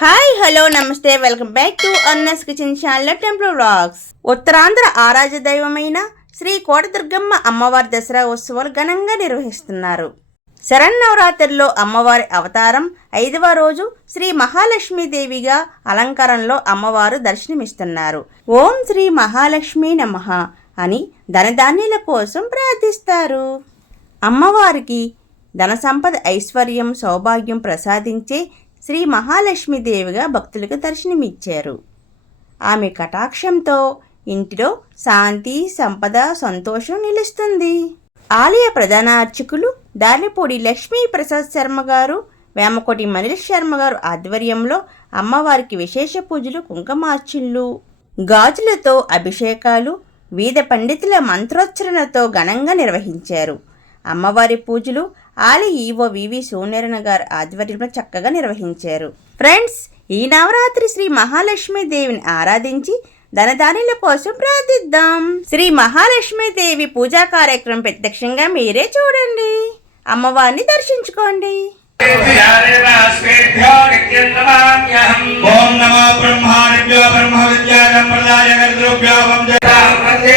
Hi hello నమస్తే welcome back to Anna's kitchen channel temple vlogs. Uttarandhra ఆరాధ్య దైవమైన శ్రీ కోటదుర్గమ్మ అమ్మవారి దసరా ఉత్సవాలు ఘనంగా నిర్వహిస్తున్నారు. శరన్నవరాత్రిలో అమ్మవారి అవతారం ఐదవ రోజు శ్రీ మహాలక్ష్మీదేవిగా అలంకారంలో అమ్మవారు దర్శనమిస్తున్నారు. ఓం శ్రీ మహాలక్ష్మీ నమః అని ధనధాన్యుల కోసం ప్రార్థిస్తారు. అమ్మవారికి ధన సంపద ఐశ్వర్యం సౌభాగ్యం ప్రసాదించే శ్రీ మహాలక్ష్మీదేవిగా భక్తులకు దర్శనమిచ్చారు. ఆమె కటాక్షంతో ఇంటిలో శాంతి సంపద సంతోషం నిలుస్తుంది. ఆలయ ప్రధాన అర్చకులు దారిపూడి లక్ష్మీ ప్రసాద్ శర్మ గారు వేమకోటి మనీష్ శర్మ గారు ఆధ్వర్యంలో అమ్మవారికి విశేష పూజలు కుంకుమార్చులు గాజులతో అభిషేకాలు వేద పండితుల మంత్రోచ్చరణతో ఘనంగా నిర్వహించారు. అమ్మవారి పూజలు ఆలయ ఈవో వివి సోనేరణ గారు ఆధ్వర్యంలో చక్కగా నిర్వహించారు. ఫ్రెండ్స్ ఈ నవరాత్రి శ్రీ మహాలక్ష్మి దేవిని ఆరాధించి ధనధాన్యుల కోసం ప్రార్థిద్దాం. శ్రీ మహాలక్ష్మి దేవి పూజా కార్యక్రమం ప్రత్యక్షంగా మీరే చూడండి. అమ్మవారిని దర్శించుకోండి. ఓం నమో బ్రహ్మాణ్యో బ్రహ్మ విద్యానం ప్రదాయ వందే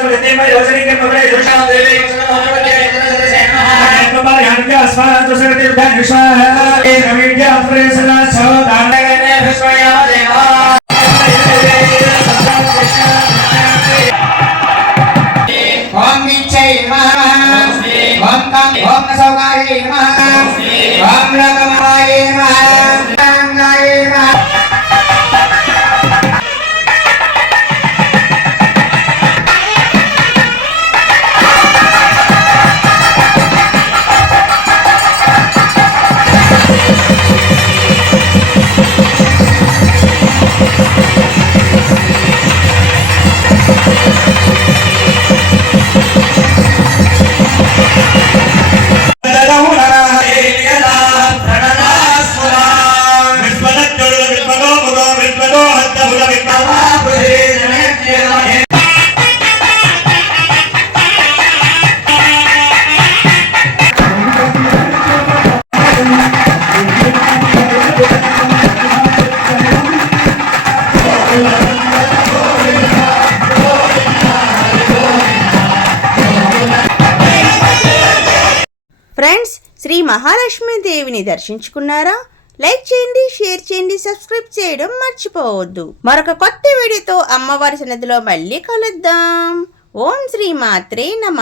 स्मृति में रोशनी के मगरे दुर्गा देवी कुमार यहाँ के आसमान दुर्गा देवी दुर्गा है एक नवीन के ऑपरेशन छह दांडे के लिए विश्वया देवा ओम विचय नमः ओम कं ओम सौकारी नमः శ్రీ మహాలక్ష్మి దేవిని దర్శించుకున్నారా? లైక్ చేయండి షేర్ చేయండి సబ్స్క్రైబ్ చేయడం మర్చిపోవద్దు. మరొక కొత్త వీడియోతో అమ్మవారి సన్నిధిలో మళ్ళీ కలుద్దాం. ఓం శ్రీ మాత్రే నమ.